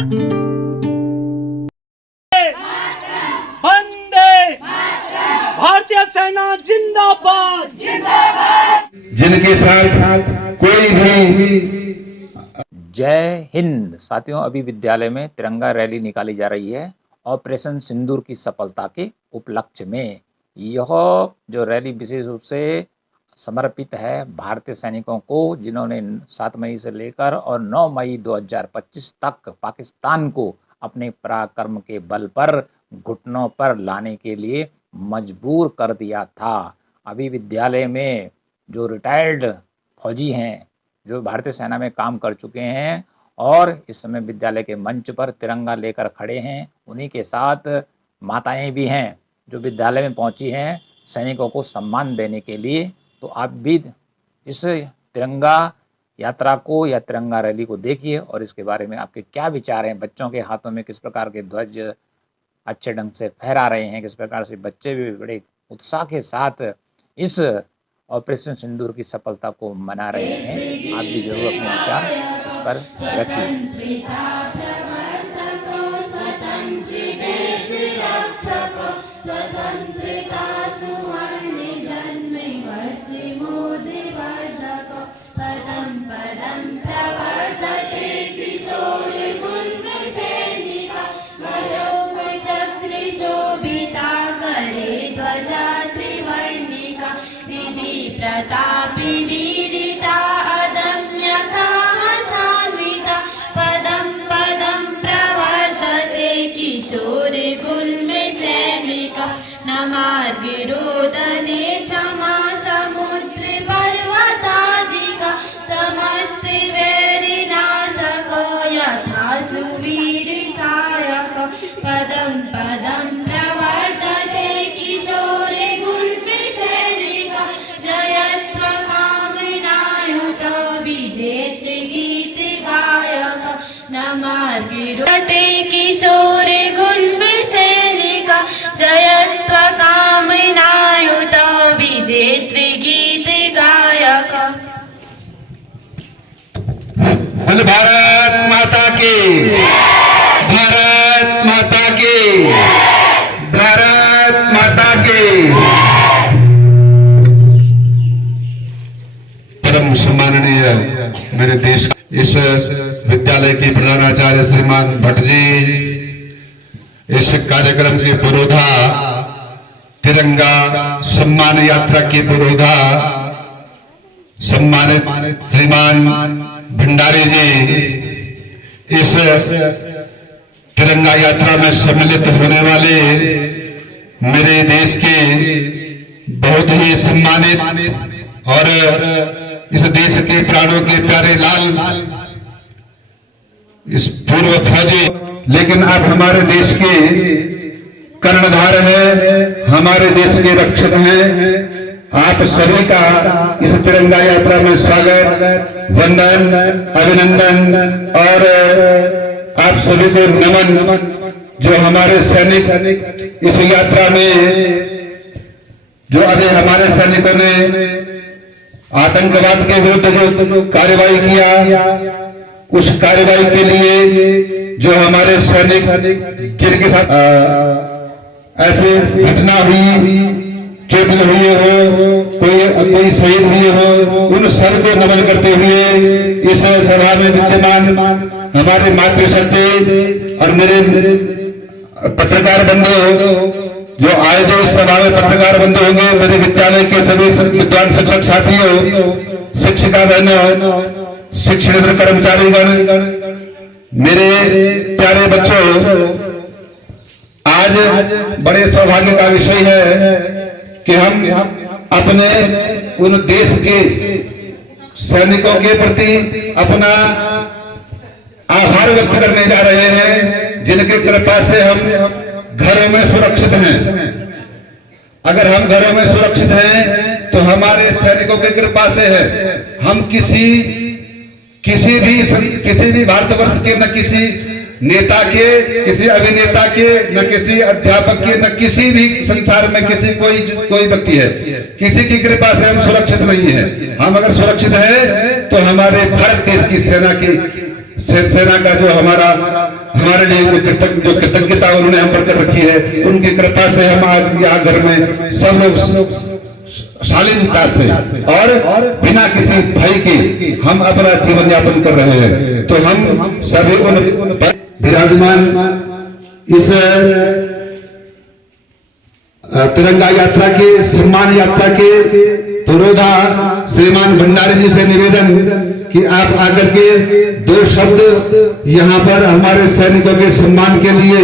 वंदे भारतीय सेना जिंदाबाद जिंदाबाद। जिनके साथ कोई भी। जय हिंद साथियों, अभी विद्यालय में तिरंगा रैली निकाली जा रही है ऑपरेशन सिंदूर की सफलता के उपलक्ष्य में। यह जो रैली विशेष रूप से समर्पित है भारतीय सैनिकों को, जिन्होंने 7 मई से लेकर और 9 मई 2025 तक पाकिस्तान को अपने पराक्रम के बल पर घुटनों पर लाने के लिए मजबूर कर दिया था। अभी विद्यालय में जो रिटायर्ड फौजी हैं, जो भारतीय सेना में काम कर चुके हैं और इस समय विद्यालय के मंच पर तिरंगा लेकर खड़े हैं, उन्हीं के साथ माताएं भी हैं जो विद्यालय में पहुंची हैं सैनिकों को सम्मान देने के लिए। तो आप भी इस तिरंगा यात्रा को या तिरंगा रैली को देखिए और इसके बारे में आपके क्या विचार हैं। बच्चों के हाथों में किस प्रकार के ध्वज अच्छे ढंग से फहरा रहे हैं, किस प्रकार से बच्चे भी बड़े उत्साह के साथ इस ऑपरेशन सिंदूर की सफलता को मना रहे हैं। आप भी जरूर अपने विचार इस पर रखिए। प्रतापी वीरिता अदम्य साहसान्विता पदं पदं प्रवर्तते किशोरे गुल्मे सैनिका न मार्गरोदने क्षमा समुद्रे पर्वतादिका समस्त वैरिनाशको यथा सुवीर सायक पदं पदं प्रवर्तते किशोरे गुल्मे सैनिका किशोरे गुल्मे सैनिका जयत्वा कामनायुत विजेत्री गीत गायक। बोल भारत माता की, भारत माता की, भारत माता की। परम सम्माननीय मेरे देश इस विद्यालय के प्रधानाचार्य श्रीमान भट्ट जी, इस कार्यक्रम के पुरोधा, तिरंगा सम्मान यात्रा के पुरोधा सम्मानित श्रीमान भंडारी जी, इस तिरंगा यात्रा में सम्मिलित होने वाले मेरे देश के बहुत ही सम्मानित और इस देश के प्राणों के प्यारे लाल, इस पूर्व फौजी, लेकिन आप हमारे देश के कर्णधार हैं, हमारे देश के रक्षक हैं। आप सभी का इस तिरंगा यात्रा में स्वागत, वंदन, अभिनंदन और आप सभी को नमन। जो हमारे सैनिक इस यात्रा में, जो अभी हमारे सैनिकों ने आतंकवाद के विरुद्ध जो कार्रवाई किया, उस कार्रवाई के लिए जो हमारे सैनिक जिनके साथ ऐसे घटना हुई, चोटिल हुए हो, कोई शहीद हुए हो, उन सब को नमन करते हुए इस सभा में विद्यमान हमारे मातृशक्ति और मेरे पत्रकार बंधु जो आए, जो इस सभा में पत्रकार बंधु होंगे, मेरे विद्यालय के सभी विद्वान शिक्षक साथियों, शिक्षिका बहनों, शिक्षण कर्मचारीगण, मेरे प्यारे बच्चों, आज बड़े सौभाग्य का विषय है कि हम अपने उन देश के सैनिकों के प्रति अपना आभार व्यक्त करने जा रहे हैं, जिनके कृपा से हम घरों में सुरक्षित हैं। अगर हम घरों में सुरक्षित हैं तो हमारे सैनिकों की कृपा से है। हम किसी भी भारतवर्ष के, न किसी नेता के, किसी अभिनेता के, न किसी अध्यापक के, न किसी भी संसार में किसी कोई व्यक्ति है, किसी की कृपा से हम सुरक्षित नहीं है। हम अगर सुरक्षित है तो हमारे भारत देश की सेना की सेना का जो हमारे लिए जो कृतज्ञता उन्होंने हम पर कर रखी है, उनकी कृपा से हम आज यहाँ घर में सब लोग शालीनता से और बिना किसी भय के हम अपना जीवन यापन कर रहे हैं। तो हम सभी उन विराजमान इस तिरंगा यात्रा के सम्मान यात्रा के पुरोधा श्रीमान भंडारी जी से निवेदन कि आप आकर के 2 शब्द यहाँ पर हमारे सैनिकों के सम्मान के लिए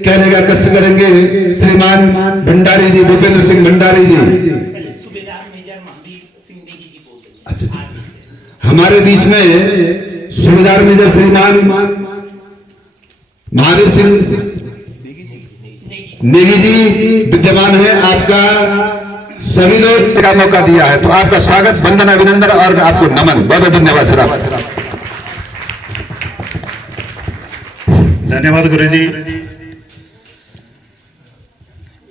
कहने का कष्ट करेंगे। श्रीमान भंडारी जी, भूपेंद्र सिंह भंडारी जी। सूबेदार मेजर महावीर सिंह नेगी जी बोलते हैं। हमारे बीच में सूबेदार मेजर श्रीमान महावीर सिंह नेगी जी विद्यमान है। आपका सभी लोग का मौका दिया है, तो आपका स्वागत, वंदन, अभिनंदन और आपको नमन। बहुत बहुत धन्यवाद सर। धन्यवाद गुरु जी।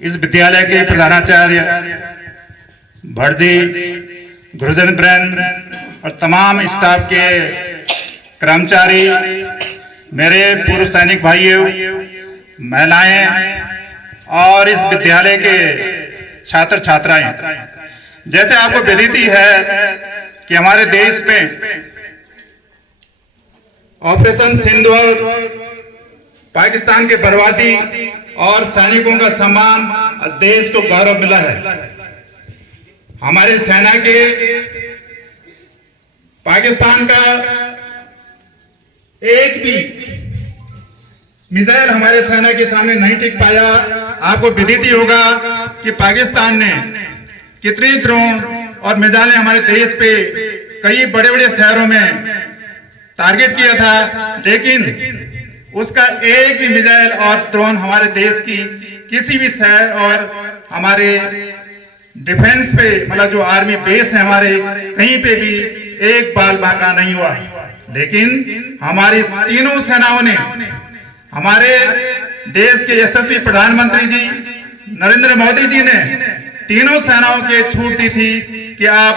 इस विद्यालय के प्रधानाचार्य भट्ट जी, गुरुजन वृंद और तमाम स्टाफ के कर्मचारी, मेरे पूर्व सैनिक भाइयों, महिलाएं और इस विद्यालय के छात्र छात्राएं, जैसे आपको विदिती है कि हमारे देश में ऑपरेशन सिंदूर, पाकिस्तान के बर्बादी और सैनिकों का सम्मान, देश को गौरव मिला है। हमारे सेना के पाकिस्तान का एक भी मिसाइल हमारे सेना के सामने नहीं टिक पाया। आपको विदित होगा कि पाकिस्तान ने कितने ड्रोन और मिसाइलें हमारे देश पे कई बड़े बड़े शहरों में टारगेट किया था, लेकिन उसका एक भी मिसाइल और ड्रोन हमारे देश की किसी भी शहर और हमारे डिफेंस पे, मतलब जो आर्मी बेस है हमारे, कहीं पे भी एक बाल बांका नहीं हुआ। लेकिन हमारी तीनों सेनाओं ने, हमारे देश के यशस्वी प्रधानमंत्री जी नरेंद्र मोदी जी ने तीनों सेनाओं के छूट दी थी कि आप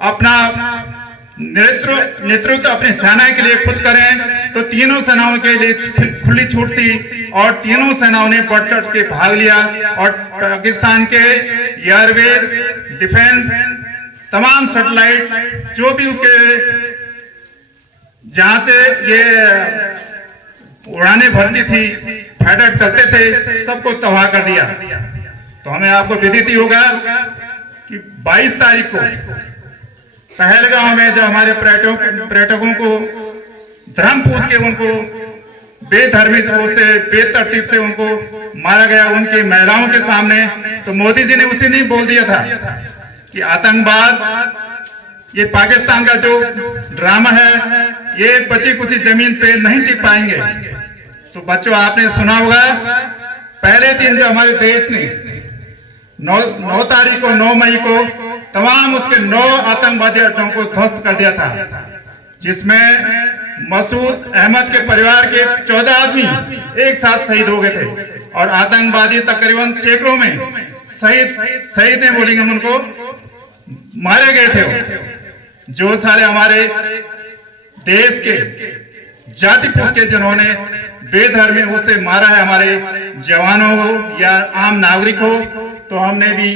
अपना नेतृत्व अपनी सेना के लिए खुद करें। तो तीनों सेनाओं के लिए खुली छूट थी और तीनों सेनाओं ने बढ़ चढ़ के भाग लिया और पाकिस्तान के एयरवेज, डिफेंस, तमाम सैटेलाइट जो भी उसके जहां से ये उड़ानें भरती थी, फाइटर चलते थे, सबको तबाह कर दिया। तो हमें आपको विदित होगा कि 22 तारीख को पहलगांव में जब हमारे पर्यटकों को धर्म पूछ के उनको बेधर्मी से, बेतरतीब से उनको मारा गया उनकी महिलाओं के सामने, तो मोदी जी ने उसी दिन बोल दिया था कि आतंकवाद, ये पाकिस्तान का जो ड्रामा है, ये बची कुछ जमीन पे नहीं टिक पाएंगे। तो बच्चों, आपने सुना होगा पहले दिन जो हमारे देश ने 9 तारीख को, 9 मई को तमाम उसके 9 आतंकवादी अड्डों को ध्वस्त कर दिया था, जिसमें मसूद अहमद के परिवार के 14 आदमी एक साथ शहीद हो गए थे और आतंकवादी तकरीबन सैकड़ों में शहीद ने बोलेंगे हम उनको मारे गए थे। जो सारे हमारे देश के जाति पूछ के जिन्होंने बेधर्मी उससे मारा है, हमारे जवानों हो या आम नागरिक हो, तो हमने भी,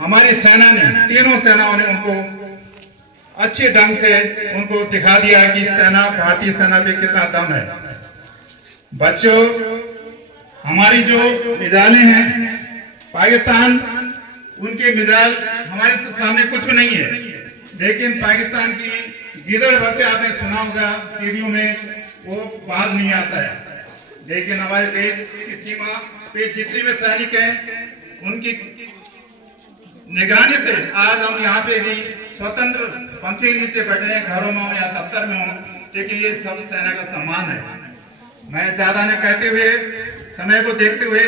हमारी सेना ने, तीनों सेनाओं ने उनको अच्छे ढंग से उनको दिखा दिया कि सेना, भारतीय सेना पे कितना दम है। बच्चों, हमारी जो मिसाइलें हैं, पाकिस्तान, उनके मिसाइल हमारे सामने कुछ भी नहीं है, लेकिन पाकिस्तान की गिदड़ भरते आपने सुना होगा टीवियों में, वो बात नहीं आता है। लेकिन हमारे देश की सीमा पे जितने भी सैनिक हैं, उनकी निगरानी से आज हम यहाँ पे भी स्वतंत्र पंखे नीचे बैठे हैं, घरों में हो या दफ्तर में हो, लेकिन ये सब सेना का सम्मान है। मैं ज्यादा न कहते हुए, समय को देखते हुए,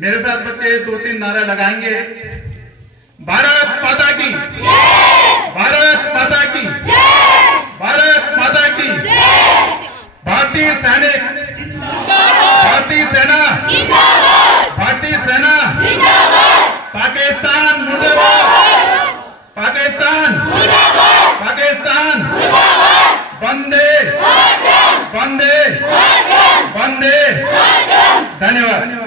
मेरे साथ बच्चे 2-3 नारा लगाएंगे। भारत माता की, भारत माता की, भारत माता की, भारतीय सैनिक, भारतीय सेना, भारतीय सेना, पाकिस्तान मुर्दाबाद, पाकिस्तान, पाकिस्तान, वंदे धन्यवाद।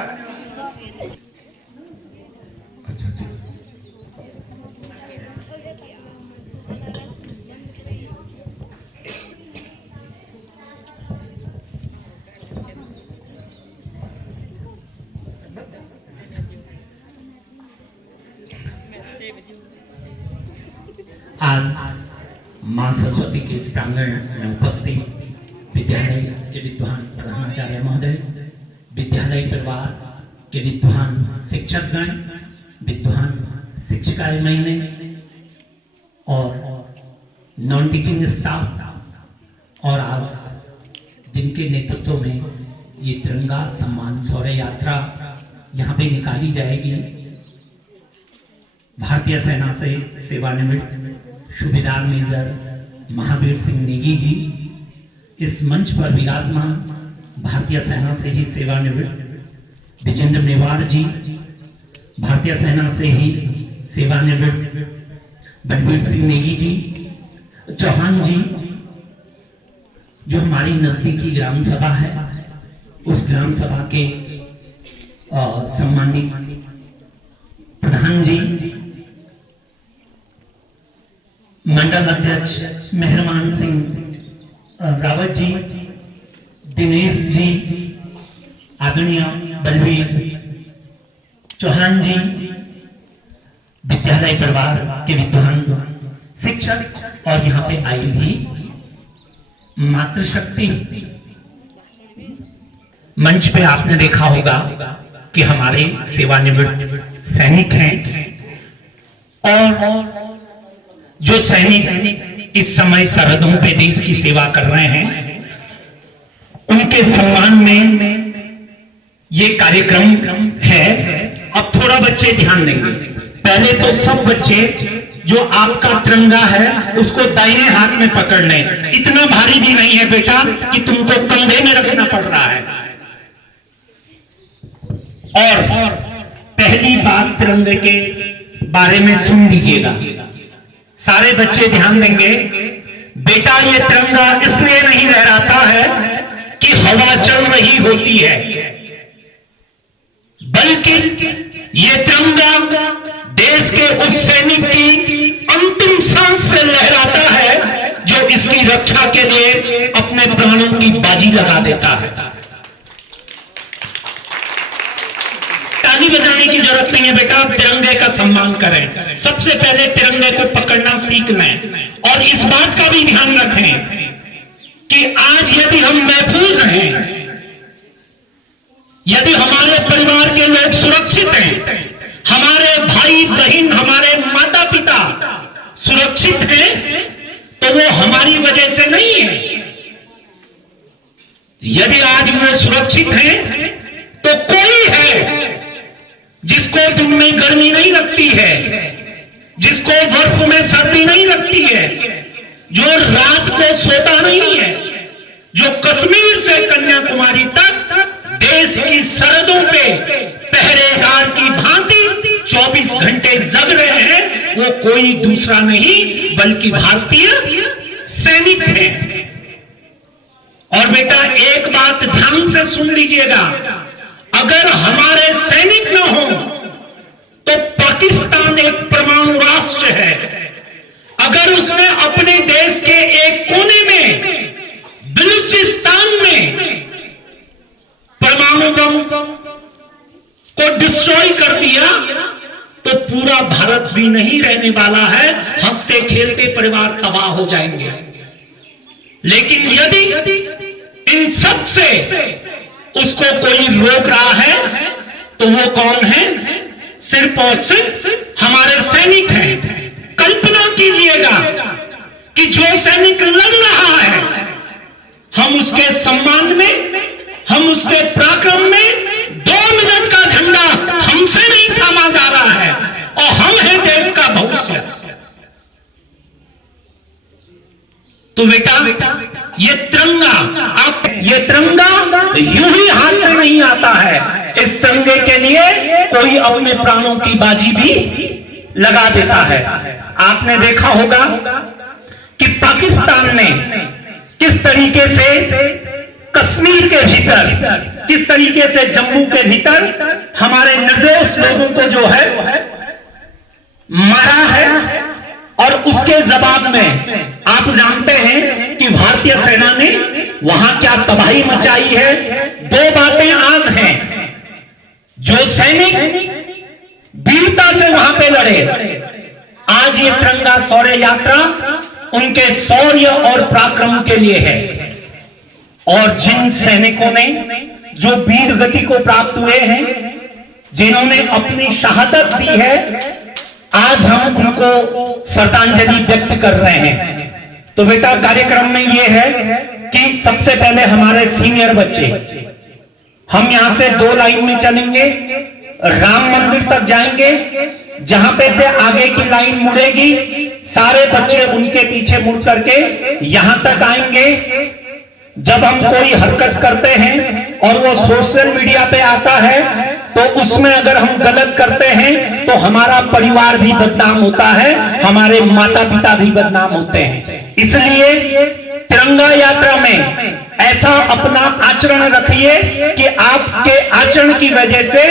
आज मां सरस्वती के इस प्रांगण में उपस्थित विद्यालय के विद्वान प्रधानाचार्य महोदय, विद्यालय परिवार के विद्वान शिक्षकगण, विद्वान शिक्षिकाएं महिलाएं और नॉन टीचिंग स्टाफ, और आज जिनके नेतृत्व में ये तिरंगा सम्मान शौर्य यात्रा यहाँ पे निकाली जाएगी, भारतीय सेना से सेवानिवृत्त सूबेदार मेजर महावीर सिंह नेगी जी इस मंच पर विराजमान, भारतीय सेना से ही सेवानिवृत्त विजेंद्र मेवाड़ जी, भारतीय सेना से ही सेवानिवृत्त बलबीर सिंह नेगी जी, चौहान जी, जो हमारी नजदीकी ग्राम सभा है उस ग्राम सभा के सम्मानित प्रधान जी, मंडल अध्यक्ष मेहरमान सिंह रावत जी, दिनेश जी, आदरणीय बलबीर चौहान जी, विद्यालय परिवार के विद्वान शिक्षक और यहाँ पे आई भी मातृशक्ति। मंच पे आपने देखा होगा कि हमारे सेवानिवृत्त सैनिक हैं और जो सैनिक इस समय सरहदों पे देश की सेवा कर रहे हैं, उनके सम्मान में ये कार्यक्रम है। अब थोड़ा बच्चे ध्यान देंगे। पहले तो सब बच्चे जो आपका तिरंगा है उसको दाहिने हाथ में पकड़ लें। इतना भारी भी नहीं है बेटा कि तुमको कंधे में रखना पड़ रहा है। और पहली बात तिरंगे के बारे में सुन लीजिएगा, सारे बच्चे ध्यान देंगे। बेटा ये तिरंगा इसलिए नहीं लहराता है कि हवा चल रही होती है, बल्कि ये तिरंगा देश के उस सैनिक की अंतिम सांस से लहराता है जो इसकी रक्षा के लिए अपने प्राणों की बाजी लगा देता है। ताली बजाने की जरूरत नहीं है बेटा, तिरंगे का सम्मान करें। सबसे पहले तिरंगे को पकड़ना सीख लें और इस बात का भी ध्यान रखें कि आज यदि हम महफूज हैं, यदि हमारे परिवार के लोग सुरक्षित हैं, हमारे भाई बहन, हमारे माता पिता सुरक्षित हैं, तो वो हमारी वजह से नहीं है। यदि आज वो सुरक्षित हैं तो कोई है जिसको दिन में गर्मी नहीं लगती है, जिसको बर्फ में सर्दी नहीं लगती है, जो रात को सोता नहीं है, जो कश्मीर से कन्याकुमारी तक देश की सरहदों पे पहरेदार की भांति 24 घंटे जग रहे हैं, वो कोई दूसरा नहीं बल्कि भारतीय सैनिक है। और बेटा एक बात ध्यान से सुन लीजिएगा, अगर हमारे सैनिक न हो तो पाकिस्तान एक परमाणु राष्ट्र है। अगर उसने अपने देश के एक कोने में बलूचिस्तान में परमाणु बम को डिस्ट्रॉय कर दिया तो पूरा भारत भी नहीं रहने वाला है, हंसते खेलते परिवार तबाह हो जाएंगे। लेकिन यदि इन सब से उसको कोई रोक रहा है तो वो कौन है? सिर्फ और सिर्फ हमारे सैनिक हैं। कल्पना कीजिएगा कि जो सैनिक लड़ रहा है, हम उसके सम्मान में, हम उसके पराक्रम में 2 मिनट का झंडा हमसे नहीं थामा जा रहा है और हम हैं देश का भविष्य। तो बेटा ये तिरंगा, आप ये तिरंगा यूं ही हाथ में नहीं आता है। इस तिरंगे के लिए कोई अपने प्राणों की बाजी भी लगा देता है। आपने देखा होगा कि पाकिस्तान ने किस तरीके से कश्मीर के भीतर किस तरीके से जम्मू के भीतर हमारे निर्दोष लोगों को जो है मारा है, और उसके जवाब में आप जानते हैं कि भारतीय सेना ने वहां क्या तबाही मचाई है। दो बातें आज हैं, जो सैनिक वीरता से वहां पे लड़े, आज ये तिरंगा शौर्य यात्रा उनके शौर्य और पराक्रम के लिए है, और जिन सैनिकों ने जो वीर गति को प्राप्त हुए हैं, जिन्होंने अपनी शहादत दी है, आज हम उनको श्रद्धांजलि व्यक्त कर रहे हैं। तो बेटा कार्यक्रम में यह है कि सबसे पहले हमारे सीनियर बच्चे, हम यहां से 2 लाइन में चलेंगे, राम मंदिर तक जाएंगे, जहां पे से आगे की लाइन मुड़ेगी, सारे बच्चे उनके पीछे मुड़ करके यहां तक आएंगे। जब हम कोई हरकत करते हैं और वो सोशल मीडिया पे आता है, तो उसमें अगर हम गलत करते हैं तो हमारा परिवार भी बदनाम होता है, हमारे माता पिता भी बदनाम होते हैं। इसलिए तिरंगा यात्रा में ऐसा अपना आचरण रखिए कि आपके आचरण की वजह से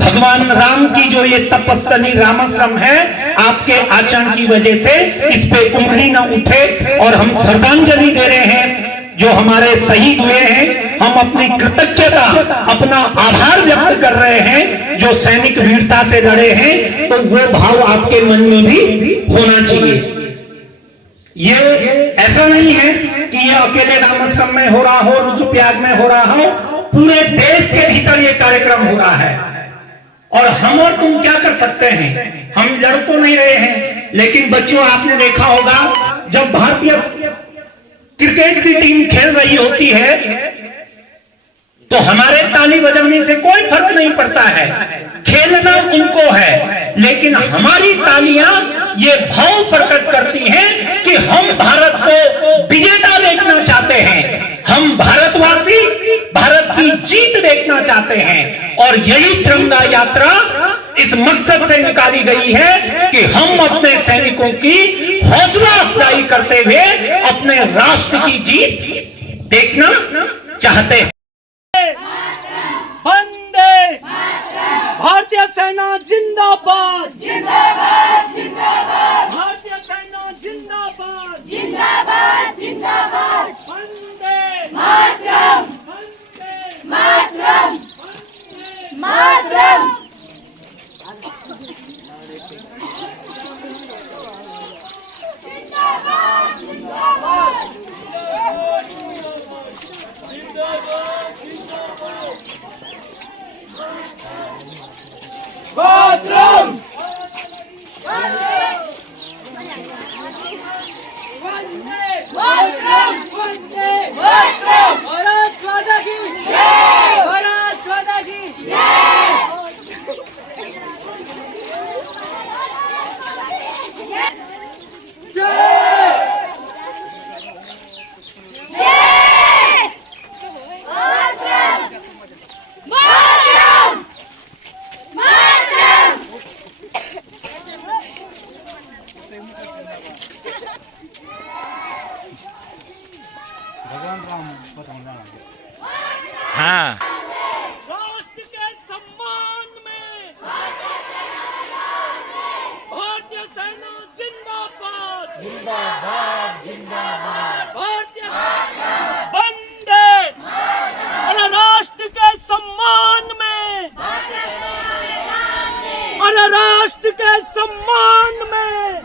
भगवान राम की जो ये तपस्थली रामाश्रम है, आपके आचरण की वजह से इस पे उंगली न उठे। और हम श्रद्धांजलि दे रहे हैं जो हमारे शहीद हुए हैं, हम अपनी कृतज्ञता, अपना आभार व्यक्त कर रहे हैं, जो सैनिक वीरता से लड़े हैं, तो वो भाव आपके मन में भी होना चाहिए। ये ऐसा नहीं है कि ये अकेले रामाश्रम में हो रहा हो, रुद्रप्रयाग में हो रहा हो, पूरे देश के भीतर ये कार्यक्रम हो रहा है। और हम और तुम क्या कर सकते हैं, हम लड़ तो नहीं रहे हैं, लेकिन बच्चों आपने देखा होगा जब भारतीय क्रिकेट की टीम खेल रही होती है तो हमारे ताली बजाने से कोई फर्क नहीं पड़ता है, खेलना उनको है, लेकिन हमारी तालियां ये भाव प्रकट करती हैं कि हम भारत को विजेता देखना चाहते हैं, हम भारतवासी भारत की जीत देखना चाहते हैं। और यही तिरंगा यात्रा इस मकसद से निकाली गई है कि हम अपने सैनिकों की हौसला अफजाई करते हुए अपने राष्ट्र की जीत देखना चाहते हैं। वंदे भारतीय सेना जिंदाबाद, जिंदाबाद, जिंदाबाद, भारतीय सेना जिंदाबाद, जिंदाबाद, जिंदाबाद, वंदे मातरम, वंदे मातरम, मातरम। मातरम, मातरम, मातरम, भारत माता की जय, भारत माता की जय। हाँ, राष्ट्र के सम्मान में भारतीय सेना जिंदाबाद, जिंदाबाद, जिंदाबाद, भारतीय वंदे और राष्ट्र के सम्मान में, और राष्ट्र के सम्मान में